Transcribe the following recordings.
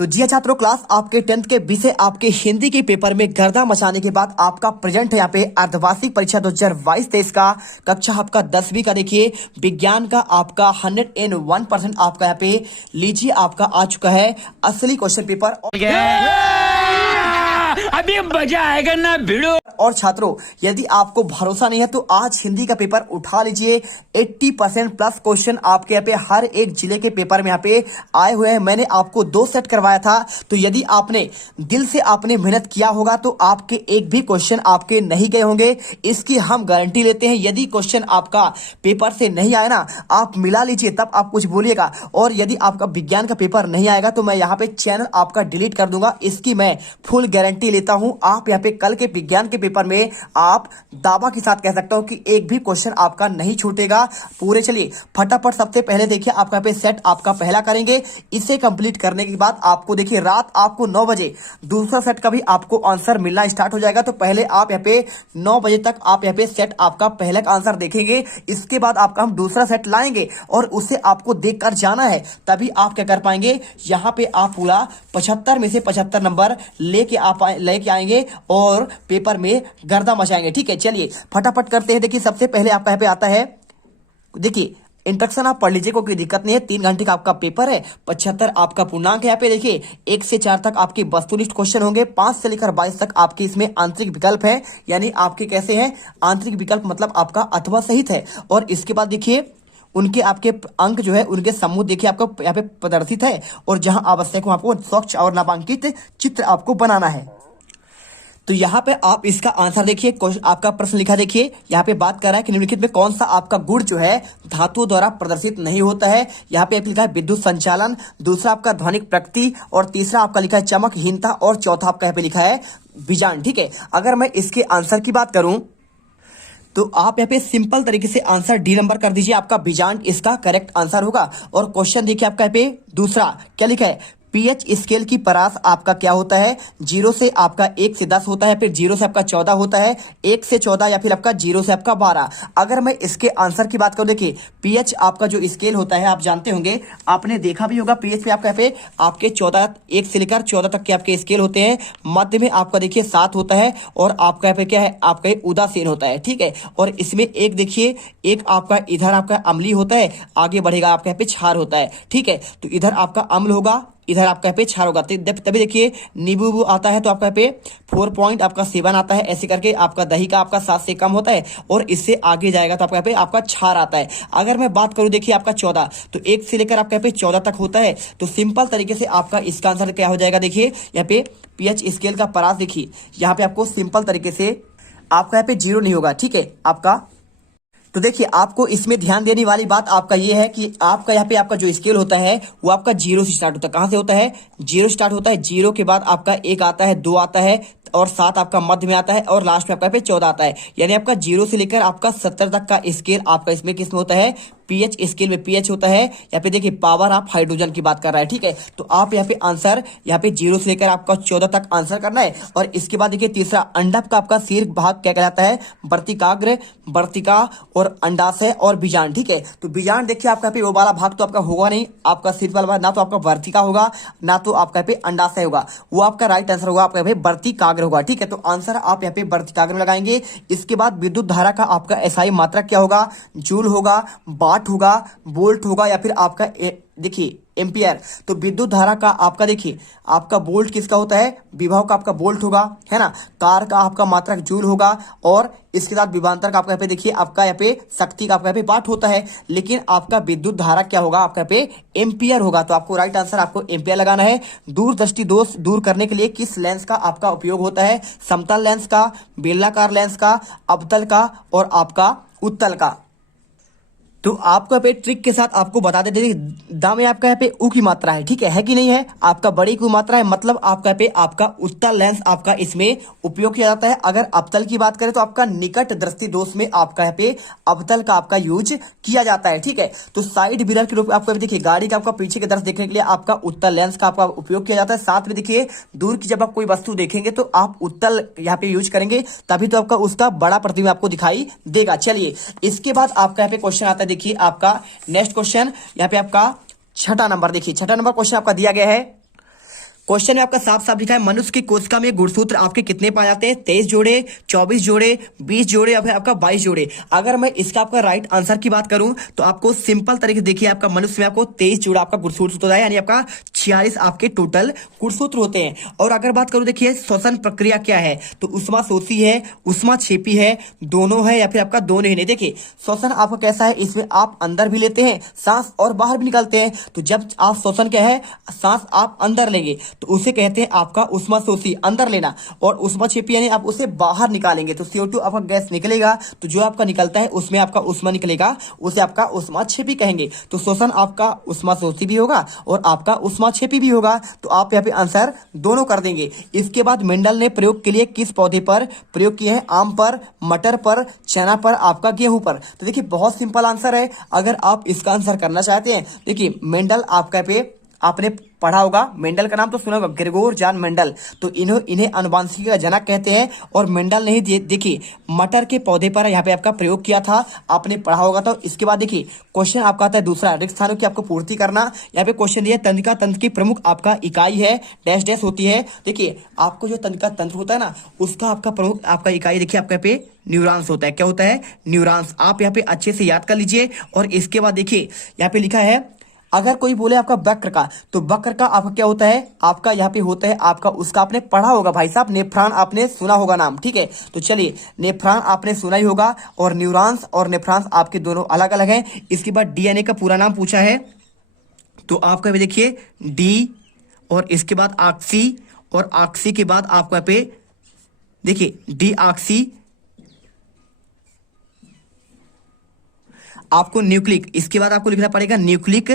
तो जी हाँ छात्रों, क्लास आपके 10th के विषय आपके हिंदी के पेपर में गर्दा मचाने के बाद आपका प्रेजेंट है यहाँ पे अर्धवार्षिक परीक्षा 2022-23 का कक्षा आपका 10वीं का। देखिए विज्ञान का आपका 101% आपका यहाँ पे लीजिए आपका आ चुका है असली क्वेश्चन पेपर। अभी मजा आएगा ना भिड़ो। और छात्रों यदि आपको भरोसा नहीं है तो आज हिंदी का पेपर उठा लीजिए। 80% प्लस क्वेश्चन आपके यहाँ पे हर एक जिले के पेपर में यहाँ पे आए हुए हैं। मैंने आपको 2 सेट करवाया था, तो यदि आपने दिल से आपने मेहनत किया होगा तो आपके एक भी क्वेश्चन आपके नहीं गए होंगे, इसकी हम गारंटी लेते हैं। यदि क्वेश्चन आपका पेपर से नहीं आया ना, आप मिला लीजिए तब आप कुछ बोलिएगा। और यदि आपका विज्ञान का पेपर नहीं आएगा तो मैं यहाँ पे चैनल आपका डिलीट कर दूंगा, इसकी मैं फुल गारंटी लेता हूं। आप यहाँ पे कल के विज्ञान के पेपर में आप दावा के साथ कह सकते हो कि एक भी क्वेश्चन आपका नहीं छूटेगा पूरे। चलिए फटाफट सबसे पहले देखिए आपका यहाँ पे सेट आपका पहला करेंगे। इसे कंप्लीट करने के बाद आपको देखिए रात आपको 9 बजे दूसरा सेट का भी आपको आंसर मिलना स्टार्ट हो जाएगा। तो पहले आप यहाँ पे 9 बजे तक आप यहाँ पे सेट आपका पहला आंसर देखेंगे, इसके बाद आपका हम दूसरा सेट लाएंगे और उसे आपको देखकर जाना है, तभी आप क्या कर पाएंगे। यहाँ पे आप पूरा 75 में से 75 नंबर लेके आएंगे और पेपर में गर्दा मचाएंगे। ठीक है, चलिए फटाफट करते हैं। देखिए सबसे पहले आपका यहाँ पे आता है, देखिए इंट्रोडक्शन आप पढ़ लीजिए, कोई दिक्कत नहीं है। 3 घंटे का आपका पेपर है। 75 आपका पूर्णांक है। यहाँ पे देखिए 1 से 4 तक आपके वस्तुनिष्ठ क्वेश्चन होंगे। 5 से लेकर 22 तक आपके इसमें आंतरिक विकल्प है, यानी आपके कैसे हैं आंतरिक विकल्प, मतलब आपका अथवा सहित है। और इसके बाद देखिए उनके आपके अंक जो है उनके समूह देखिए आपको यहाँ पे प्रदर्शित है, और जहां आवश्यक हो आपको स्वच्छ और नामांकित चित्र आपको बनाना है। तो यहाँ पे आप इसका आंसर देखिए, आपका प्रश्न लिखा देखिए, यहाँ पे बात कर रहा है कि निम्नलिखित में कौन सा आपका गुण जो है धातुओं द्वारा प्रदर्शित नहीं होता है। यहाँ पे लिखा है विद्युत संचालन, दूसरा आपका ध्वनिक प्रकृति, और तीसरा आपका लिखा है चमकहीनता, और चौथा आपका यहाँ पे लिखा है बीजांड। ठीक है, अगर मैं इसके आंसर की बात करूं तो आप यहाँ पे सिंपल तरीके से आंसर डी नंबर कर दीजिए, आपका बीजांड इसका करेक्ट आंसर होगा। और क्वेश्चन देखिए आपका यहाँ पे दूसरा क्या लिखा है, पीएच स्केल की परास आपका क्या होता है। 0 से आपका 1 से 10 होता है, फिर 0 से आपका 14 होता है, 1 से 14 या फिर आपका 0 से आपका 12। अगर मैं इसके आंसर की बात करूं, देखिए पीएच आपका जो स्केल होता है आप जानते होंगे, आपने देखा भी होगा पीएच पे आपका यहाँ पे आपके 14 1 से लेकर 14 तक के आपके स्केल होते हैं। मध्य में आपका देखिए 7 होता है, और आपका यहाँ पे क्या है आपका उदासीन होता है। ठीक है, और इसमें एक देखिए एक आपका इधर आपका अम्लीय होता है, आगे बढ़ेगा आपका यहाँ पे क्षार होता है। ठीक है, तो इधर आपका अम्ल होगा, इधर आपका यहाँ पे क्षार होगा। तभी देखिए नींबू आता है तो आपका यहाँ पे 4 पॉइंट आपका 7 आता है, ऐसे करके आपका दही का आपका 7 से कम होता है, और इससे आगे जाएगा तो आपका यहाँ पे आपका क्षार आता है। अगर मैं बात करूं देखिए आपका 14, तो 1 से लेकर आपका यहाँ पे 14 तक होता है। तो सिंपल तरीके से आपका इसका आंसर क्या हो जाएगा, देखिए यहाँ पे पीएच स्केल का परास देखिए यहाँ पे आपको सिंपल तरीके से आपका यहाँ पे 0 नहीं होगा। ठीक है आपका, तो देखिए आपको इसमें ध्यान देने वाली बात आपका ये है कि आपका यहाँ पे आपका जो स्केल होता है वो आपका 0 से स्टार्ट होता है। कहाँ से होता है, 0 स्टार्ट होता है। 0 के बाद आपका 1 आता है, 2 आता है, और 7 आपका मध्य में आता है, और लास्ट में आपका पे 14 आता है। यानी आपका 0 से लेकर आपका 70 तक का स्केल आपका इसमें किस में होता है, पीएच स्केल में पीएच होता है। यहाँ पे देखिए पावर ऑफ हाइड्रोजन की बात कर रहा है। ठीक है, तो आप यहाँ पे आंसर यहाँ पे 0 से लेकर आपका 14 तक आंसर करना है। और इसके बाद देखिए तीसरा अंडक का आपका शीर्ष भाग क्या कहलाता है, वर्तिकाग्र, वर्तिका और अंडाशय और बीजांड। ठीक है, तो बीजांड देखिए आपका पे वो वाला भाग तो आपका होगा नहीं, आपका शीर्ष वाला भाग ना तो आपका वर्तिका होगा ना तो आपका पे अंडाशय होगा, वो आपका राइट आंसर होगा आपका वर्तिकाग्र होगा। ठीक है, तो आंसर आप यहाँ पे वर्तिकाग्र में लगाएंगे। इसके बाद विद्युत धारा का आपका एसआई मात्रक क्या होगा, जूल होगा, वाट होगा, वोल्ट होगा, या फिर आपका देखिए एम्पियर। तो विद्युत धारा का आपका देखिए आपका वोल्ट किसका होता है, विभव का आपका वोल्ट होगा, है ना। कार का आपका मात्रक जूल होगा, और इसके साथ विभवांतर का आपका यहाँ पे देखिए आपका यहाँ पे शक्ति का आपका यहाँ पे वाट होता है। लेकिन आपका विद्युत धारा क्या होगा आपका यहाँ पे एम्पियर होगा। तो आपको राइट आंसर आपको एम्पियर लगाना है। दूरदृष्टि दोष दूर करने के लिए किस लेंस का आपका उपयोग होता है, समतल लेंस का, बेलनाकार लेंस का, अवतल का, और आपका उत्तल का। तो आपको यहाँ पे ट्रिक के साथ आपको बता देते हैं दा में आपका यहाँ पे उ की मात्रा है। ठीक है कि नहीं है, आपका बड़ी की मात्रा है, मतलब आपका यहाँ पे आपका उत्तल लेंस आपका इसमें उपयोग किया जाता है। अगर अवतल की बात करें तो आपका निकट दृष्टि दोष में आपका यहाँ पे अवतल का आपका यूज किया जाता है। ठीक है, तो साइड मिरर के रूप में आपको देखिए गाड़ी का आपका पीछे की तरफ देखने के लिए आपका उत्तल लेंस का आपका उपयोग किया जाता है। साथ में देखिए दूर की जब आप कोई वस्तु देखेंगे तो आप उत्तल यहाँ पे यूज करेंगे, तभी तो आपका उसका बड़ा प्रतिबिंब आपको दिखाई देगा। चलिए इसके बाद आपका यहाँ पे क्वेश्चन आता है, देखिए आपका नेक्स्ट क्वेश्चन यहाँ पे आपका 6ठा नंबर। देखिए 6ठा नंबर क्वेश्चन आपका दिया गया है, क्वेश्चन में आपका साफ साफ लिखा है मनुष्य की कोशिका में गुणसूत्र आपके कितने पाए जाते हैं? 23 जोड़े, 24 जोड़े, 20 जोड़े या फिर आपका 22 जोड़े। अगर मैं इसका आपका राइट आंसर की बात करूं तो आपको सिंपल तरीके से देखिए आपका मनुष्य में आपको 23 जोड़ा आपका गुणसूत्र होता है, यानी आपका 46 आपके टोटल गुणसूत्र होते हैं। और अगर बात करूं देखिए श्वसन प्रक्रिया क्या है, तो उष्मा शोषी है, उष्मा छेपी है, दोनों है या फिर आपका दोनों ही नहीं। देखिए श्वसन आपका कैसा है, इसमें आप अंदर भी लेते हैं सांस और बाहर भी निकालते हैं। तो जब आप श्वसन क्या है, सांस आप अंदर लेंगे तो उसे कहते हैं आपका उष्माशोषी, अंदर लेना, और उष्माक्षेपी यानी आप उसे बाहर निकालेंगे तो CO2 आपका गैस निकलेगा, तो जो आपका निकलता है उसमें आपका उष्मा निकलेगा, उसे आपका उष्माक्षेपी कहेंगे। तो श्वसन आपका उष्माशोषी भी होगा और आपका उष्माक्षेपी भी होगा। तो आप यहाँ पे आंसर दोनों कर देंगे। इसके बाद मेंडल ने प्रयोग के लिए किस पौधे पर प्रयोग किए हैं? आम पर, मटर पर, चना पर, आपका गेहूं पर। तो देखिए बहुत सिंपल आंसर है। अगर आप इसका आंसर करना चाहते हैं, देखिए मेंडल आपका पे आपने पढ़ा होगा, मेंडल का नाम तो सुना होगा, ग्रेगोर जान मेंडल। तो इन्हें आनुवांशिकी का जनक कहते हैं। और मेंडल ने ही देखिए मटर के पौधे पर यहाँ पे आपका प्रयोग किया था, आपने पढ़ा होगा। तो इसके बाद देखिए क्वेश्चन आपका आता है दूसरा, रिक्त स्थानों की आपको पूर्ति करना। यहाँ पे क्वेश्चन दिया तंत्रिका तंत्र की प्रमुख आपका इकाई है डैश डैश होती है। देखिए आपको जो तंत्रिका तंत्र होता है ना, उसका आपका प्रमुख आपका इकाई देखिए आपका पे न्यूरॉन्स होता है। क्या होता है? न्यूरॉन्स। आप यहाँ पे अच्छे से याद कर लीजिए। और इसके बाद देखिए यहाँ पे लिखा है, अगर कोई बोले आपका वक्र का, तो वक्र का आपका क्या होता है? आपका यहाँ पे होता है आपका, उसका आपने पढ़ा होगा भाई साहब, नेफ्रॉन आपने सुना होगा नाम, ठीक है। तो चलिए नेफ्रॉन आपने सुना ही होगा, और न्यूरॉन्स और नेफ्रॉन्स आपके दोनों अलग अलग हैं। इसके बाद DNA का पूरा नाम पूछा है, तो आपका भी देखिए डी, और इसके बाद ऑक्सी, और ऑक्सी के बाद आपका यहाँ पे देखिए डी ऑक्सी, आपको न्यूक्लिक, इसके बाद आपको लिखना पड़ेगा न्यूक्लिक,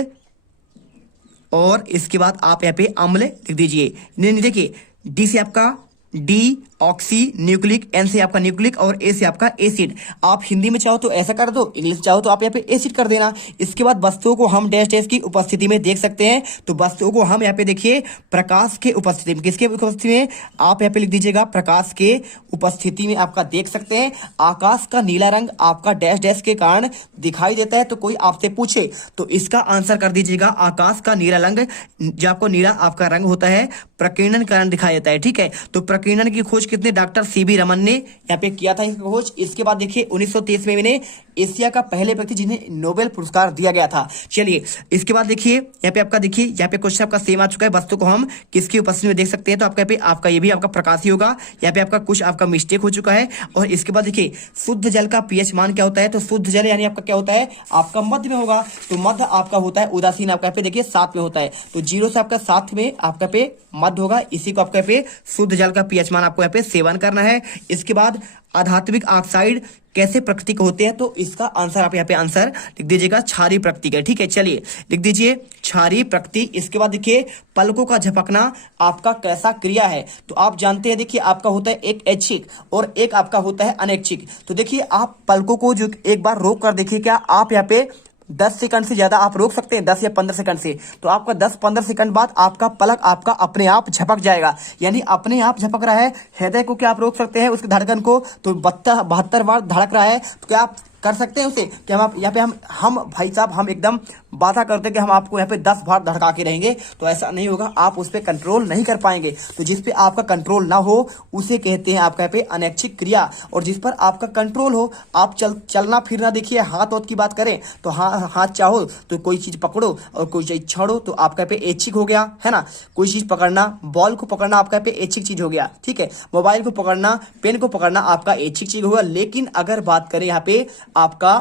और इसके बाद आप यहाँ पे अम्ल लिख दीजिए। नहीं देखिए डी से आपका डी ऑक्सी न्यूक्लिक, एन से आपका न्यूक्लिक, और ए से आपका एसिड। आप हिंदी में चाहो तो ऐसा कर दो, इंग्लिश चाहो तो आप यहाँ पे एसिड कर देना। इसके बाद वस्तुओं को हम डैश डैश की उपस्थिति में देख सकते हैं। तो वस्तुओं को हम यहाँ पे देखिए प्रकाश के उपस्थिति में, किसके उपस्थिति में? आप यहाँ पे लिख दीजिएगा प्रकाश के उपस्थिति में आपका देख सकते हैं। आकाश का नीला रंग आपका डैश डैश के कारण दिखाई देता है। तो कोई आपसे पूछे तो इसका आंसर कर दीजिएगा आकाश का नीला रंग, जो आपको नीला आपका रंग होता है प्रकीर्णन के कारण दिखाई देता है, ठीक है। तो प्रकीर्णन की खोज कितने? डॉक्टर CB रमन ने यहाँ पे किया था इसकी खोज। इसके बाद देखिए 1923 में इन्हें एशिया का पहले व्यक्ति जिन्हें नोबेल पुरस्कार दिया गया था। चलिए इसके बाद देखिए यहाँ पे आपका देखिए यहाँ पे क्वेश्चन आपका सेम आ चुका है, वस्तु को हम किसकी उपस्थिति में देख सकते हैं? तो आपका पे आपका ये भी आपका प्रकाशी होगा। यहाँ पे आपका कुछ आपका मिस्टेक हो चुका है। और इसके बाद देखिए शुद्ध जल का pH मान क्या होता है? तो शुद्ध जल यानी आपका क्या होता है? आपका मध्य में होगा। तो मध्य आपका होता है उदासीन, आपका पे देखिए 7 में होता है। तो 0 से आपका 7 में आपका पे मध्य होगा। इसी को आपका पे शुद्ध जल का pH मान आपको यहाँ पे सेवन करना है। इसके बाद अधात्विक ऑक्साइड कैसे प्रकृति के होते हैं? तो इसका आंसर आप यहाँ पे आंसर लिख दीजिएगा क्षारीय प्रकृति का, ठीक है। चलिए लिख दीजिए क्षारीय प्रकृति। इसके बाद देखिए पलकों का झपकना आपका कैसा क्रिया है? तो आप जानते हैं देखिए आपका होता है एक ऐच्छिक और एक आपका होता है अनैच्छिक। तो देखिए आप पलकों को जो एक बार रोक कर देखिए, क्या आप यहाँ पे 10 सेकंड से ज्यादा आप रोक सकते हैं? 10 या 15 सेकंड से। तो आपका 10-15 सेकंड बाद आपका पलक आपका अपने आप झपक जाएगा, यानी अपने आप झपक रहा है। हृदय को क्या आप रोक सकते हैं? उसके धड़कन को? तो 72 बार धड़क रहा है, तो क्या आप कर सकते हैं उसे कि हम आप यहाँ पे हम भाई साहब हम एकदम वादा करते हैं कि हम आपको यहाँ पे 10 बार धड़का के रहेंगे? तो ऐसा नहीं होगा, आप उस पर कंट्रोल नहीं कर पाएंगे। तो जिस पे आपका कंट्रोल ना हो उसे कहते हैं आपका यहाँ पे अनैच्छिक क्रिया। और जिस पर आपका कंट्रोल हो, आप चलना फिरना, देखिए हाथ की बात करें तो हाथ चाहो तो कोई चीज पकड़ो और कोई चीज छोड़ो, तो आपका पे ऐच्छिक हो गया, है ना। कोई चीज पकड़ना, बॉल को पकड़ना आपका पे ऐच्छिक चीज हो गया, ठीक है। मोबाइल को पकड़ना, पेन को पकड़ना आपका ऐच्छिक चीज होगा। लेकिन अगर बात करें यहाँ पे आपका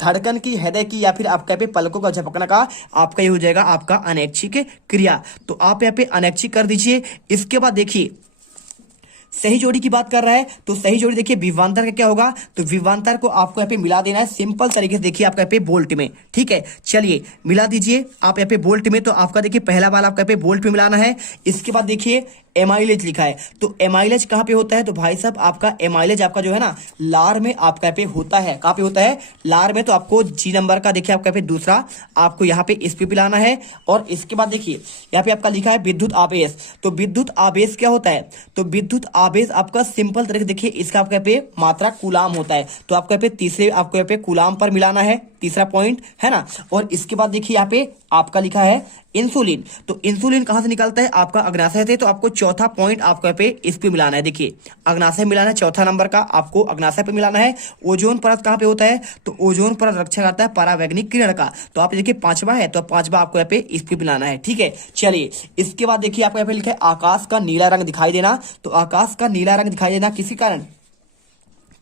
धड़कन की, हृदय की, या फिर आपका पे पलकों का झपकना का, आपका ये हो जाएगा आपका अनैच्छिक क्रिया। तो आप यहाँ पे अनैच्छिक कर दीजिए। इसके बाद देखिए सही जोड़ी की बात कर रहा है, तो सही जोड़ी देखिए विभवांतर का क्या होगा? तो विभवांतर को आपको यहाँ पे मिला देना है सिंपल तरीके से। देखिए आपका यहाँ पे वोल्ट में, ठीक है। चलिए मिला दीजिए आप यहाँ पे वोल्ट में। तो आपका देखिए पहला वाला आपका यहाँ पे वोल्ट में मिलाना है। इसके बाद देखिए एमाइलेज लिखा है, तो एमाइलेज कहाँ पे होता है? तो भाई साहब आपका एमाइलेज आपका जो है ना लार में आपका यहाँ पे होता है। कहाँ पे होता है? लार में। तो आपको G नंबर का देखिए आपका यहाँ पे दूसरा आपको यहाँ पे इस पे पिलाना है। और इसके बाद देखिए यहाँ पे आपका लिखा है विद्युत आवेश। तो विद्युत आवेश क्या होता है? तो विद्युत आवेश आपका सिंपल तरीके देखिए इसका आपका यहाँ पे मात्रा कूलाम होता है। तो आपको यहाँ पे तीसरे आपको यहाँ पे कूलाम पर मिलाना है, तीसरा पॉइंट, है ना। और इसके बाद देखिए यहाँ पे आपका लिखा है इंसुलिन। तो इंसुलिन कहां से निकलता है? आपका अग्नाशय से। तो आपको चौथा पॉइंट आपको यहाँ पे इस पे मिलाना है। देखिए अग्नाशय मिलाना है, चौथा नंबर का आपको अग्नाशय पे मिलाना है। ओजोन परत कहां पे होता है? तो ओजोन परत रक्षा करता है परावैंगनिक किरण का। तो आप देखिए पांचवा है, तो पांचवा आपको यहाँ पे इस पे मिलाना है। ठीक है, चलिए इसके बाद देखिए आपको यहाँ पे लिखा है आकाश का नीला रंग दिखाई देना। तो आकाश का नीला रंग दिखाई देना किसी कारण?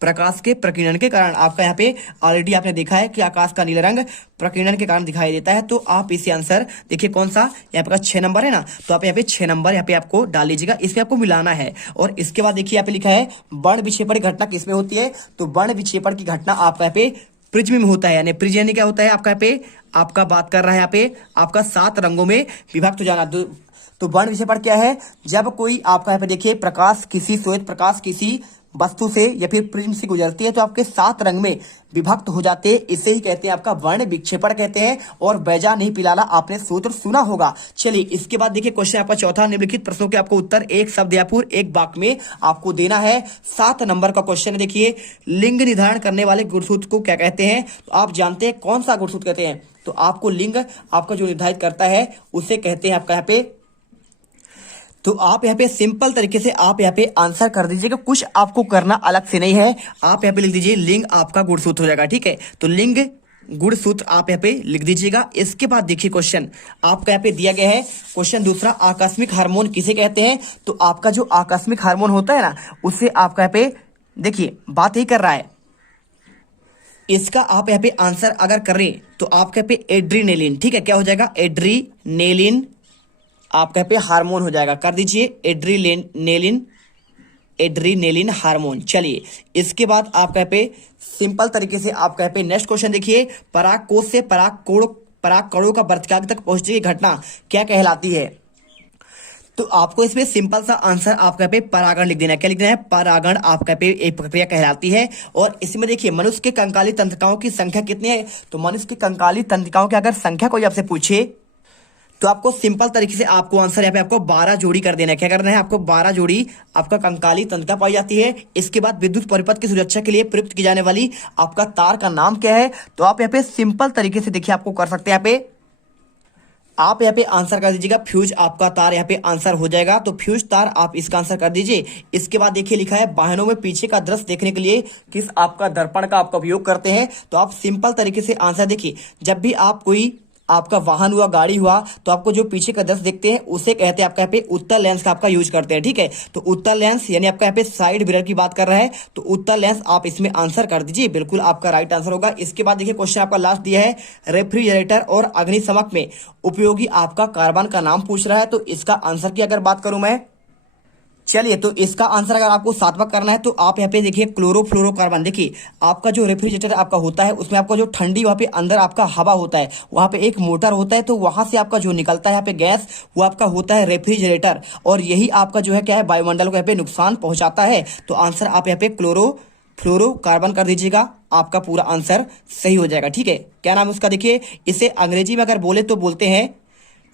प्रकाश के प्रकीर्णन के कारण। आपका यहाँ पे ऑलरेडी आपने देखा है कि आकाश का नीला रंग प्रकीर्णन के कारण दिखाई देता है। तो आप इसे आंसर देखिए कौन सा, यहाँ पे 6 नंबर है ना, तो आप यहाँ पे 6 नंबर यहाँ पे आपको डाल लीजिएगा, इसमें आपको मिलाना है। और इसके बाद देखिए यहाँ पे लिखा है वर्ण विक्षेपण की घटना किसमें होती है? तो वर्ण विक्षेपण की घटना आपका यहाँ पे प्रिज्म में होता है। यानी प्रिज्म यानी क्या होता है आपका यहाँ पे, आपका बात कर रहा है यहाँ पे आपका 7 रंगों में विभक्त हो जाना। तो वर्ण विक्षेपण क्या है? जब कोई आपका यहाँ पे देखिए प्रकाश किसी श्वेत प्रकाश किसी वस्तु से या फिर प्रिज्म से गुजरती है तो आपके 7 रंग में विभक्त हो जाते हैं, इसे ही कहते हैं आपका वर्ण विक्षेपण कहते हैं। और बैजा नहीं पिलाला आपने सूत्र सुना होगा। चलिए इसके बाद देखिए क्वेश्चन आपका चौथा, निम्नलिखित प्रश्नों के आपको उत्तर एक शब्द या पूर्ण एक वाक्य में आपको देना है। 7 नंबर का क्वेश्चन है। देखिए लिंग निर्धारण करने वाले गुणसूत्र को क्या कहते हैं? तो आप जानते हैं कौन सा गुणसूत्र कहते हैं? तो आपको लिंग आपका जो निर्धारित करता है उसे कहते हैं आपका यहाँ पे। तो आप यहाँ पे सिंपल तरीके से आप यहाँ पे आंसर कर दीजिएगा, कुछ आपको करना अलग से नहीं है। आप यहाँ पे लिख दीजिए लिंग आपका गुणसूत्र हो जाएगा। ठीक है, तो लिंग गुणसूत्र आप यहाँ पे लिख दीजिएगा। इसके बाद देखिए क्वेश्चन आपका यहाँ पे दिया गया है। क्वेश्चन दूसरा, आकस्मिक हार्मोन किसे कहते हैं? तो आपका जो आकस्मिक हार्मोन होता है ना, उससे आपका यहाँ पे देखिए बात ही कर रहा है। इसका आप यहाँ पे आंसर अगर करें तो आपके यहाँ पे एड्रीनेलिन, ठीक है, क्या हो जाएगा? एड्रीनेलिन आपका यहाँ पे हार्मोन हो जाएगा। कर दीजिए एड्रीनेलिन हार्मोन। चलिए इसके बाद आपका यहाँ पे सिंपल तरीके से आपका यहाँ पे नेक्स्ट क्वेश्चन देखिए, परागकोश से परागकणों का वर्तिकाग्र तक पहुंचने की घटना क्या कहलाती है? तो आपको इसमें सिंपल सा आंसर आपका यहाँ पे परागण लिख देना है। क्या लिख देना है? परागण आपका पे एक प्रक्रिया कहलाती है। और इसमें देखिए मनुष्य के कंकाली तंत्रिकाओं की संख्या कितनी है? तो मनुष्य की कंकाली तंत्रिकाओं की अगर संख्या कोई आपसे पूछे तो आपको सिंपल तरीके से आपको आंसर यहाँ पे आपको 12 जोड़ी कर देना है। क्या करना है? आपको 12 जोड़ी आपका कंकाली तंत्रिका पाई जाती है। इसके बाद विद्युत परिपथ की सुरक्षा के लिए प्रयुक्त की जाने वाली आपका तार का नाम क्या है? तो आप यहाँ पे सिंपल तरीके से देखिए आपको कर सकते हैं। आप यहाँ पे आंसर कर दीजिएगा फ्यूज आपका तार यहाँ पे आंसर हो जाएगा। तो फ्यूज तार आप इसका आंसर कर दीजिए। इसके बाद देखिए लिखा है वाहनों में पीछे का दृश्य देखने के लिए किस आपका दर्पण का आपका उपयोग करते हैं? तो आप सिंपल तरीके से आंसर देखिए, जब भी आप कोई आपका वाहन हुआ, गाड़ी हुआ, तो आपको जो पीछे का दृश्य देखते हैं उसे कहते हैं आपका यहाँ पे उत्तल लेंस का आपका यूज करते हैं। ठीक है, तो उत्तल लेंस यानी आपका यहाँ पे साइड मिरर की बात कर रहा है, तो उत्तल लेंस आप इसमें आंसर कर दीजिए, बिल्कुल आपका राइट आंसर होगा। इसके बाद देखिए क्वेश्चन आपका लास्ट दिया है, रेफ्रिजरेटर और अग्निशमक में उपयोगी आपका कार्बन का नाम पूछ रहा है। तो इसका आंसर की अगर बात करूं मैं, चलिए तो इसका आंसर अगर आपको 7वां करना है तो आप यहाँ पे देखिए क्लोरोफ्लोरोकार्बन। देखिए आपका जो रेफ्रिजरेटर आपका होता है उसमें आपका जो ठंडी वहाँ पे अंदर आपका हवा होता है, वहाँ पे एक मोटर होता है, तो वहाँ से आपका जो निकलता है यहाँ पे गैस, वो आपका होता है रेफ्रिजरेटर, और यही आपका जो है क्या है, वायुमंडल को यहाँ पे नुकसान पहुंचाता है। तो आंसर आप यहाँ पे क्लोरोफ्लोरोकार्बन कर दीजिएगा, आपका पूरा आंसर सही हो जाएगा। ठीक है, क्या नाम है उसका? देखिए इसे अंग्रेजी में अगर बोले तो बोलते हैं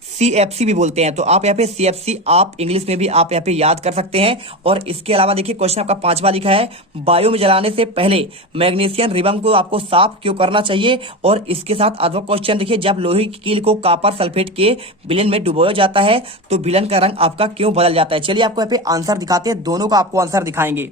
CFC भी बोलते हैं। तो आप यहाँ पे CFC आप इंग्लिश में भी आप यहाँ पे याद कर सकते हैं। और इसके अलावा देखिए क्वेश्चन आपका 5वां लिखा है, बायो में जलाने से पहले मैग्नीशियम रिबन को आपको साफ क्यों करना चाहिए? और इसके साथ अगला क्वेश्चन देखिए, जब लोहे की कील को कॉपर सल्फेट के विलयन में डुबोया जाता है तो विलयन का रंग आपका क्यों बदल जाता है? चलिए आपको यहाँ पे आंसर दिखाते हैं, दोनों का आपको आंसर दिखाएंगे।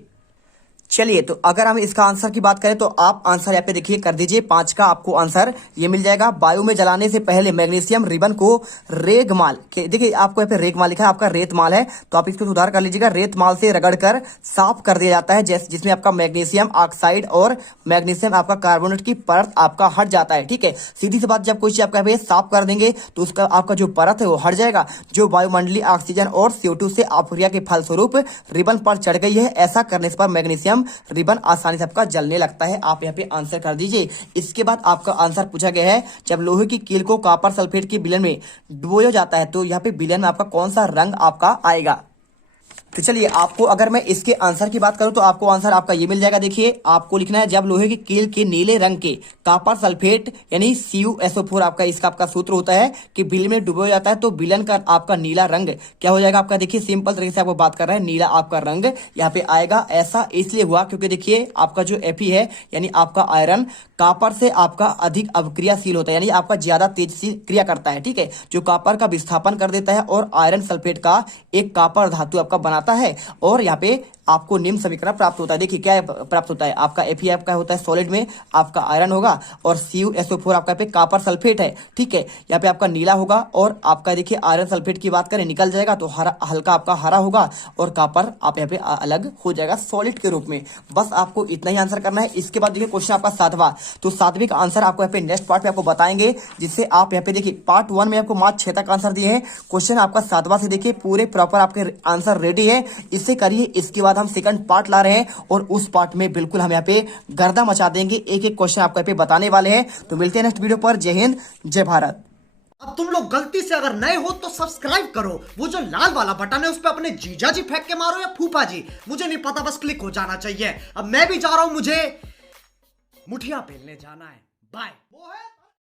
चलिए तो अगर हम इसका आंसर की बात करें तो आप आंसर यहाँ पे देखिए कर दीजिए, 5 का आपको आंसर ये मिल जाएगा। वायु में जलाने से पहले मैग्नीशियम रिबन को रेगमाल, देखिए आपको यहाँ पे रेगमाल लिखा है, आपका रेतमाल है, तो आप इसको सुधार कर लीजिएगा, रेतमाल से रगड़कर साफ कर दिया जाता है, जिसमें आपका मैग्नीशियम ऑक्साइड और मैग्नीशियम आपका कार्बोनेट की परत आपका हट जाता है। ठीक है, सीधी सी बात, जब कोई चीज आपका यहाँ पे साफ कर देंगे तो उसका आपका जो परत है वो हट जाएगा, जो वायुमंडलीय ऑक्सीजन और CO2 से अपक्रिया के फलस्वरूप रिबन पर चढ़ गई है। ऐसा करने पर मैग्नीशियम रिबन आसानी से आपका जलने लगता है। आप यहाँ पे आंसर कर दीजिए। इसके बाद आपका आंसर पूछा गया है, जब लोहे की कील को कॉपर सल्फेट के विलयन में डुबोया जाता है तो यहाँ पे विलयन में आपका कौन सा रंग आपका आएगा? तो चलिए आपको अगर मैं इसके आंसर की बात करूं तो आपको आंसर आपका ये मिल जाएगा। देखिए आपको लिखना है, जब लोहे की कील के नीले रंग के कॉपर सल्फेट यानी CuSO4 आपका इसका आपका सूत्र होता है कि बिल में डुबो जाता है तो बिलन का आपका नीला रंग क्या हो जाएगा आपका। देखिए सिंपल तरीके से आपको बात कर रहे हैं, नीला आपका रंग यहाँ पे आएगा। ऐसा इसलिए हुआ क्योंकि देखिए आपका जो Fe है यानी आपका आयरन कॉपर से आपका अधिक अवक्रियाशील होता है, यानी आपका ज्यादा तेज से क्रिया करता है, ठीक है, जो कॉपर का विस्थापन कर देता है और आयरन सल्फेट का एक कॉपर धातु आपका बनाता है और यहाँ पे आपको निम्न समीकरण प्राप्त होता है। देखिए क्या प्राप्त होता है आपका Fe आपका होता है सॉलिड में आपका आयरन होगा और CuSO4 आपका पे कॉपर सल्फेट है, ठीक है, यहाँ पे आपका नीला होगा और आपका देखिए आयरन सल्फेट की बात करें निकल जाएगा तो हरा हल्का आपका हरा होगा और कॉपर आप यहाँ पे अलग हो जाएगा सॉलिड के रूप में। बस आपको इतना ही आंसर करना है। इसके बाद देखिए क्वेश्चन आपका 7वां, तो 7वीं का आंसर आपको यहाँ पे नेक्स्ट पार्ट में आपको बताएंगे, जिससे आप यहाँ पे देखिए पार्ट 1 में आपको मात्र 6 तक आंसर दिए हैं। क्वेश्चन आपका 7वां से देखिए पूरे प्रॉपर आपके आंसर रेडी है, इससे करिए। इसके बाद हम सेकंड पार्ट ला रहे हैं और उस पार्ट में बिल्कुल हम यहाँ पे गर्दा मचा देंगे, एक एक क्वेश्चन आपको यहाँ पे बताने वाले हैं। तो मिलते हैं नेक्स्ट वीडियो पर। जय हिंद जय भारत। अब तुम लोग गलती से अगर नए हो तो सब्सक्राइब करो, वो जो लाल वाला बटन है उस पर अपने जीजा जी फेंक के मारो या फूफा जी, मुझे नहीं पता, बस क्लिक हो जाना चाहिए। अब मैं भी जा रहा हूं, मुझे मुठिया पेलने जाना है। बाय। वो है